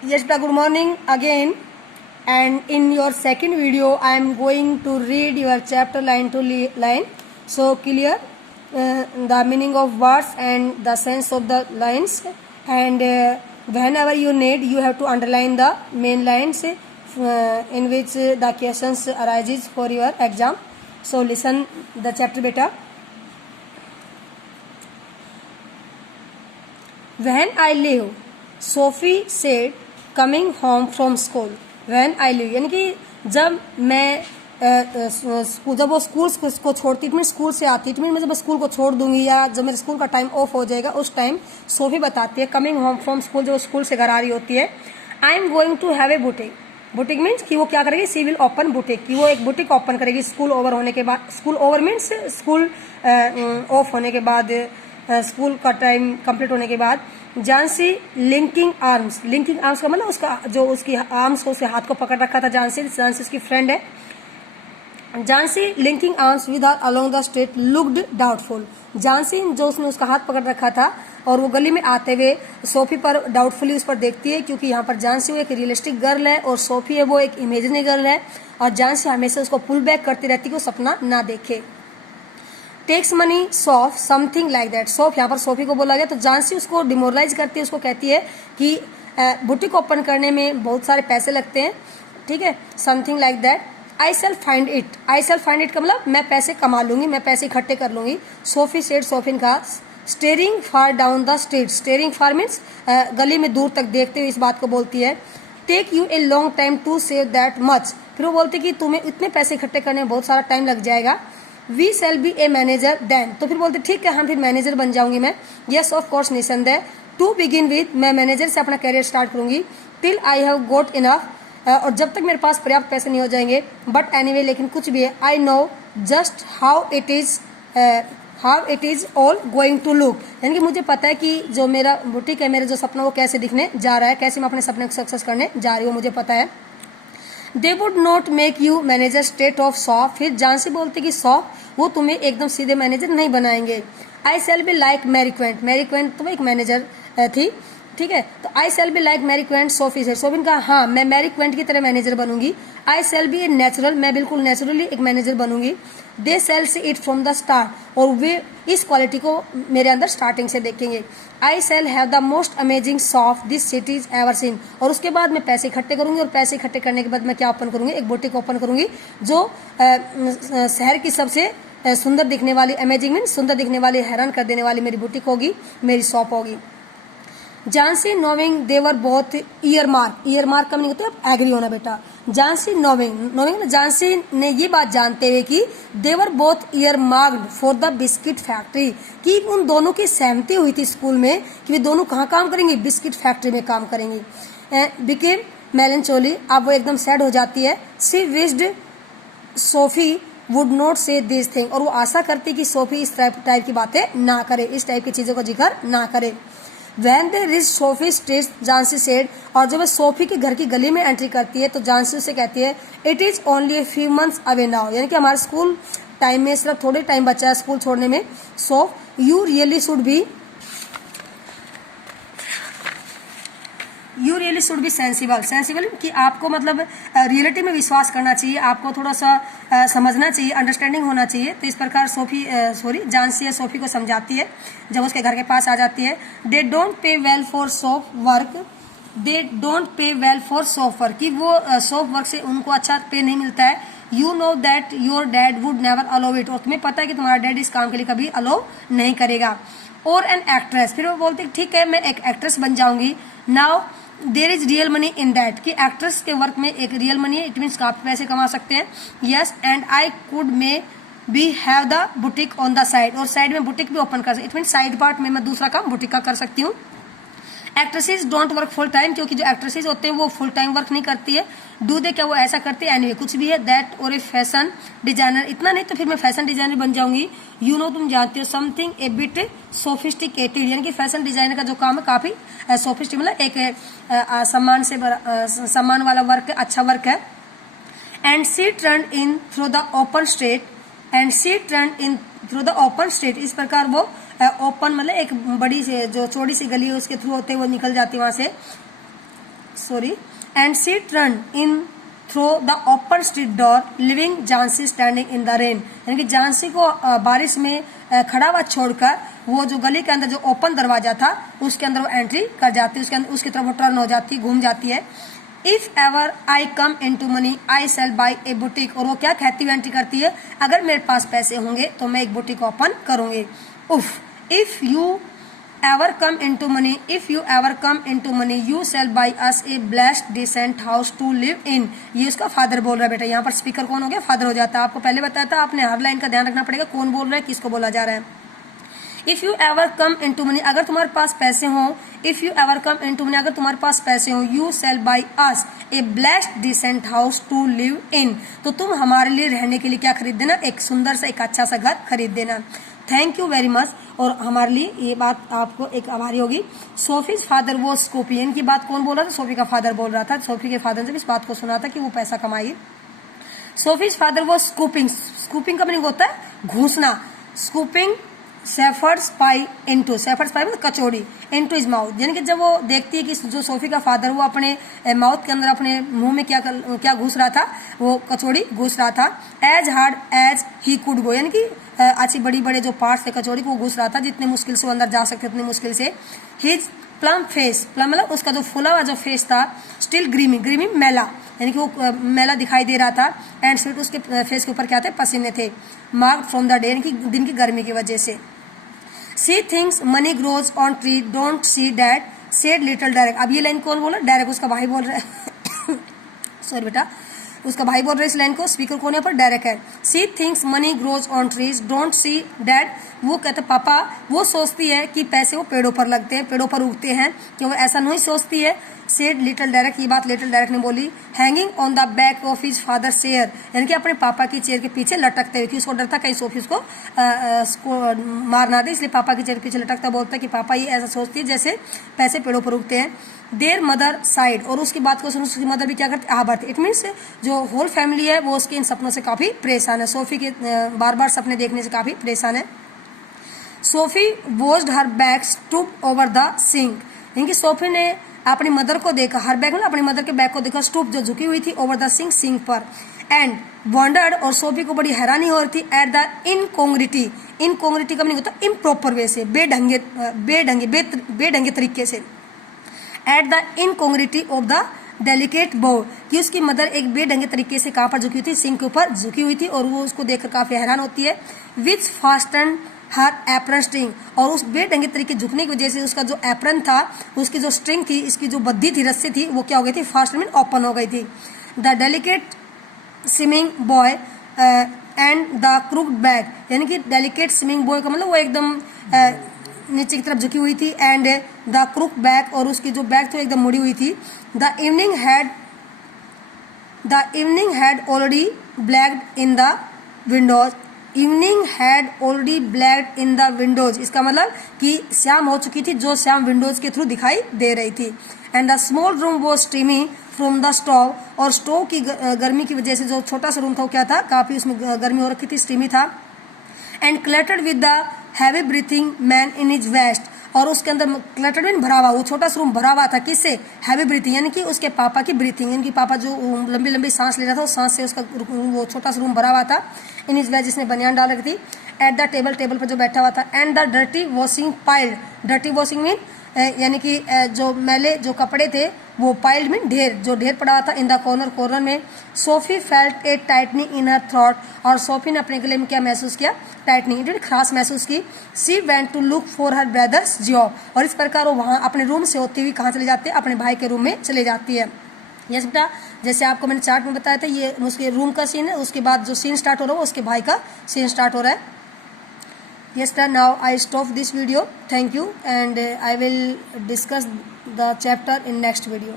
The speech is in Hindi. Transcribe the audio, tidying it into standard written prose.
Yes, good morning again. And in your second video, I am going to read your chapter line to line. So clear the meaning of words and the sense of the lines. And whenever you need, you have to underline the main lines in which the questions arises for your exam. So listen the chapter beta. When I leave, Sophie said, coming home from school. When I leave यानी कि जब मैं जब वो स्कूल को छोड़ती थी, स्कूल से आती थी, मैं जब स्कूल को छोड़ दूंगी या जब मेरे स्कूल का टाइम ऑफ हो जाएगा उस टाइम सोफी बताती है कमिंग होम फ्रॉम स्कूल, जो स्कूल से घर आ रही होती है, I am going to have a boutique. Boutique means कि वो क्या करेगी, सी विल ओपन बुटीक, कि वो एक बुटीक ओपन करेगी स्कूल ओवर होने के बाद. School over means school of होने के बाद, स्कूल का टाइम कंप्लीट होने के बाद. जानसी लिंकिंग आर्म्स का मतलब उसका जो उसकी आर्म्स को, उसके हाथ को पकड़ रखा था. जानसी उसकी फ्रेंड है. Jansie linking arms with her along the street looked doubtful. Jansie जो उसने उसका हाथ पकड़ रखा था और वो गली में आते हुए सोफी पर डाउटफुली उस पर देखती है, क्योंकि यहाँ पर जानसी वो एक रियलिस्टिक गर्ल है और सोफी है वो एक इमेजिनरी गर्ल है, और जानसी हमेशा उसको पुल बैक करती रहती है कि वो सपना ना देखे. Takes money Soph something like that. Soph यहाँ पर सोफी को बोला गया, तो जानसी उसको डिमोरलाइज करती है, उसको कहती है कि बुटीक ओपन करने में बहुत सारे पैसे लगते हैं, ठीक है, something like that. I shall find it का मतलब मैं पैसे कमा लूंगी, मैं पैसे इकट्ठे कर लूंगी. सोफी सेड, सोफी ने कहा. Steering far down the street. Steering far means गली में दूर तक देखते हुए इस बात को बोलती है. Take you a long time to save that much. फिर वो बोलती कि तुम्हें इतने पैसे इकट्ठे करने में बहुत सारा टाइम लग जाएगा. We shall be a manager then. तो फिर बोलते ठीक है, हम फिर मैनेजर बन जाऊंगी मैं. यस ऑफ कोर्स निसंदेह. टू बिगिन विद, मैं मैनेजर से अपना करियर स्टार्ट करूंगी. Till I have got enough, और जब तक मेरे पास पर्याप्त पैसे नहीं हो जाएंगे. बट एनीवे, लेकिन कुछ भी है. I know just how it is all going to look. यानी कि मुझे पता है कि जो मेरा बुटीक है, मेरा जो सपना वो कैसे दिखने जा रहा है, कैसे मैं अपने सपने को सक्सेस करने जा रही हूँ, मुझे पता है. They would not make you manager straight off Soph. फिर जानसी बोलती कि सॉफ वो तुम्हें एकदम सीधे मैनेजर नहीं बनाएंगे. I shall be like Mary Quant. Mary Quant तो एक मैनेजर थी, ठीक है. तो I shall be like Mary Quant. Sophie से, सोफी ने कहा हाँ मैं मैरी क्वेंट की तरह मैनेजर बनूंगी. I shall be a natural, मैं बिल्कुल नेचुरली एक मैनेजर बनूंगी. They shall see it from the start, और वे इस क्वालिटी को मेरे अंदर स्टार्टिंग से देखेंगे. I shall have the most amazing soft this city is ever seen. और उसके बाद मैं पैसे इकट्ठे करूंगी, और पैसे इकट्ठे करने के बाद मैं क्या ओपन करूंगी, एक बुटीक ओपन करूंगी जो शहर की सबसे सुंदर दिखने वाली, अमेजिंग मीन सुंदर दिखने वाली, हैरान कर देने वाली मेरी बुटीक होगी, मेरी शॉप होगी. जानसी नोविंग देवर बोथ ईयर मार्क का मीनिंग होता है एग्री होना बेटा. जानसी नोविंग जानसी ने ये बात जानते हुए कि they were both earmarked for the biscuit factory, कि उन दोनों की सहमति हुई थी स्कूल में कि वे दोनों कहाँ काम करेंगे, बिस्किट फैक्ट्री में काम करेंगी. बिकेम मेलनचोली, अब वो एकदम सैड हो जाती है. सी विश्ड सोफी वुड नॉट से दिस थिंग, और वो आशा करती कि सोफी इस टाइप की बातें ना करे, इस टाइप की चीजों का जिक्र ना करे. When they reached Sophie's street, जानसी said, और जब वह सोफी के घर की गली में एंट्री करती है तो जानसी उसे कहती है it is only a few months away now, यानी कि हमारे स्कूल टाइम में सिर्फ थोड़े टाइम बचा है स्कूल छोड़ने में. So you really should be sensible कि आपको मतलब रियलिटी में विश्वास करना चाहिए, आपको थोड़ा सा समझना चाहिए, अंडरस्टैंडिंग होना चाहिए. तो इस प्रकार जानसी सोफी को समझाती है जब उसके घर के पास आ जाती है. They don't pay well for soft work, कि वो सॉफ्ट वर्क से उनको अच्छा पे नहीं मिलता है. You know that your dad would never allow it, और तुम्हें पता है कि तुम्हारा डैड इस काम के लिए कभी अलाउ नहीं करेगा. और एन एक्ट्रेस, फिर वो बोलती ठीक है मैं एक एक्ट्रेस बन जाऊंगी. Now there is real money in that, कि एक्ट्रेस के वर्क में एक रियल मनी है, इट मीन्स काफी पैसे कमा सकते हैं. Yes and I could may be have the boutique on the side, और साइड में बुटीक भी ओपन कर सकती, इट मीन्स साइड पार्ट में मैं दूसरा काम बुटीक का कर सकती हूँ. Actresses don't work full time, क्योंकि जो एक्ट्रेसेस होते हैं वो फुल टाइम वर्क नहीं करती है. डू दे, क्या वो ऐसा करते हैं, एनीवे कुछ भी है. दैट और ए फैशन डिजाइनर, इतना नहीं तो फिर मैं फैशन डिजाइनर बन जाऊंगी. यू नो तुम जानते हो, समथिंग ए बिट सोफिस्टिकेटेड, यानी कि फैशन डिजाइनर का जो काम है काफी सोफिस्टिक, मतलब एक सम्मान वाला वर्क है, अच्छा वर्क है. And she turn in through the open street, इस प्रकार वो ओपन मतलब एक बड़ी से जो चौड़ी सी गली है उसके थ्रू होते हुए निकल जाती वहां से. sorry, and she turned in through the open street door, leaving Jhansi standing in the rain. यानी कि झांसी को बारिश में खड़ा हुआ छोड़कर वो जो गली के अंदर जो ओपन दरवाजा था उसके अंदर वो एंट्री कर जाती है, उसके अंदर उसकी तरफ वो टर्न हो जाती है, घूम जाती है. If ever I come into money I shall buy a boutique. और वो क्या कहती हुई एंट्री करती है, अगर मेरे पास पैसे होंगे तो मैं एक बुटीक ओपन करूंगी. उफ. If you ever come into money, if you ever come into money, you shall buy us a blessed decent house to live in. ये उसका फादर बोल रहा है बेटा. यहाँ पर स्पीकर कौन हो गया, फादर हो जाता है. आपको पहले बताया था, आपने हर लाइन का ध्यान रखना पड़ेगा, कौन बोल रहा है, किसको बोला जा रहा है. If you ever come into money, अगर तुम्हारे पास पैसे हो. If you ever come into money, अगर तुम्हारे पास पैसे हो. You shall buy us a blessed decent house to live in. तो तुम हमारे लिए रहने के लिए क्या खरीद देना, एक सुंदर सा एक अच्छा सा घर खरीद देना. Thank you very much. और हमारे लिए ये बात आपको एक आभारी होगी. सोफीज फादर वो स्कूपी, इनकी बात कौन बोल रहा था, सोफी का फादर बोल रहा था. सोफी के फादर से इस बात को सुना था कि वो पैसा कमाएगी. Sophie's father was scooping. Scooping का मीनिंग होता है घूसना. स्कूपिंग शेफर्ड्स पाई इनटू, शेफर्ड्स पाई मतलब कचौड़ी, इनटू हिज माउथ. यानी कि जब वो देखती है कि जो सोफी का फादर वो अपने माउथ के अंदर अपने मुंह में क्या घुस रहा था, वो कचौड़ी घुस रहा था. As hard as he could go, यानी कि अच्छी बड़ी बड़े जो पार्ट्स थे कचौड़ी को घुस रहा था, जितने मुश्किल से वो अंदर जा सकते उतनी मुश्किल से. हिज प्लम फेस, प्लम मतलब उसका जो फूला हुआ जो फेस था. स्टिल ग्रीमी, ग्रीमी मैला, यानी कि वो मैला दिखाई दे रहा था. एंड स्वीट, उसके फेस के ऊपर क्या थे, पसीने थे. मार्क्ड फ्रॉम द डे, यानी कि दिन की गर्मी की वजह से. See things money grows on tree, don't see that, said little direct. अब ये लाइन कौन बोला, डायरेक्ट उसका भाई बोल रहा है. सॉरी बेटा, उसका भाई बोल रहा है इस लाइन को. स्पीकर कौन है पर, डायरेक्ट है. See things money grows on trees, don't see that. वो कहते पापा वो सोचती है कि पैसे वो पेड़ों पर लगते हैं, पेड़ों पर उगते हैं, कि वो ऐसा नहीं सोचती है. सेड लिटिल डायरेक्ट, ये बात लिटिल डायरेक्ट ने बोली. Hanging on the back of his father chair, यानी कि अपने पापा की चेयर के पीछे लटकते हुए, कि उसको डर था कहीं सोफी उसको मार ना दे, इसलिए पापा की चेयर के पीछे लटकता. बोलता है कि पापा ये ऐसा सोचती है जैसे पैसे पेड़ों पर उगते हैं. देयर मदर साइड, और उसकी बात को सुन उसकी मदर भी क्या करती है, आहत. इट मीन्स जो होल फैमिली है वो उसके इन सपनों से काफ़ी परेशान है. सोफी के बार बार सपने देखने से काफ़ी परेशान है. Sophie watched her back stoop over the sink, यानी कि सोफी ने अपनी मदर को देखा, हर बैक मतलब अपनी मदर के बैक को देखा, स्टूप जो झुकी हुई थी, ओवर द सिंक, सिंक पर. एंड वंडर्ड, और सोफी को बड़ी हैरानी हो रही थी. एट द इनकॉन्ग्रिटी, इनकॉन्ग्रिटी का मीनिंग होता है इम्प्रॉपर वे से, बेढंगे तरीके से. At the incongruity of the delicate board, कि उसकी मदर एक बेढंगे तरीके से कहाँ पर झुकी हुई थी, सिंक के ऊपर झुकी हुई थी, और वो उसको देखकर काफी हैरान होती है. विच फास्टन हर एप्रन स्ट्रिंग, और उस बेढंगे तरीके झुकने की वजह से उसका जो एप्रन था, उसकी जो स्ट्रिंग थी, इसकी जो बद्दी थी, रस्सी थी, वो क्या हो गई थी, फास्ट मीन ओपन हो गई थी. The delicate swimming boy and the crooked bag, यानी कि डेलिकेट स्विमिंग बॉय का मतलब वो एकदम नीचे की तरफ झुकी हुई थी. एंड द क्रूक बैग, और उसकी जो बैग थी एकदम मुड़ी हुई थी. The evening had already blacked in the Windows, evening had already blacked in the Windows, इसका मतलब कि शाम हो चुकी थी, जो शाम विंडोज के थ्रू दिखाई दे रही थी. And the small room was steamy from the stove, और स्टोव की गर्मी की वजह से जो छोटा सा रूम था वो क्या था, काफी उसमें गर्मी हो रखी थी, स्टीमी था. And cluttered with the heavy breathing man in his vest, और उसके अंदर क्लटर्ड मीन भरा हुआ, वो छोटा सा रूम भरा हुआ था, किससे, हैवी ब्रीथिंग, यानी कि उसके पापा की ब्रीथिंग, यानी कि पापा जो लंबी लंबी सांस ले रहा था, उस सांस से उसका वो छोटा सा रूम भरा हुआ था. इन हिज वेस्ट, जिसने बनियान डाल रखी थी. एट द टेबल, टेबल पर जो बैठा हुआ था. And the dirty washing piled, dirty washing mean यानी कि जो मैले जो कपड़े थे वो पाइल्ड में ढेर, जो ढेर पड़ा हुआ था. इन द कॉर्नर, कॉर्नर में. सोफी फेल्ट ए टाइटनिंग इन हर थ्रोट, और सोफी ने अपने गले में क्या महसूस किया, टाइटनिंग, खराश महसूस की. She went to look for her brother's job, और इस प्रकार वो वहाँ अपने रूम से होती हुई कहाँ चले जाते हैं, अपने भाई के रूम में चले जाती है. यस बेटा, जैसे आपको मैंने चार्ट में बताया था, ये उसके रूम का सीन है, उसके बाद जो सीन स्टार्ट हो रहा है वो उसके भाई का सीन स्टार्ट हो रहा है. Yes sir, now I stop this video. Thank you, and I will discuss the chapter in next video.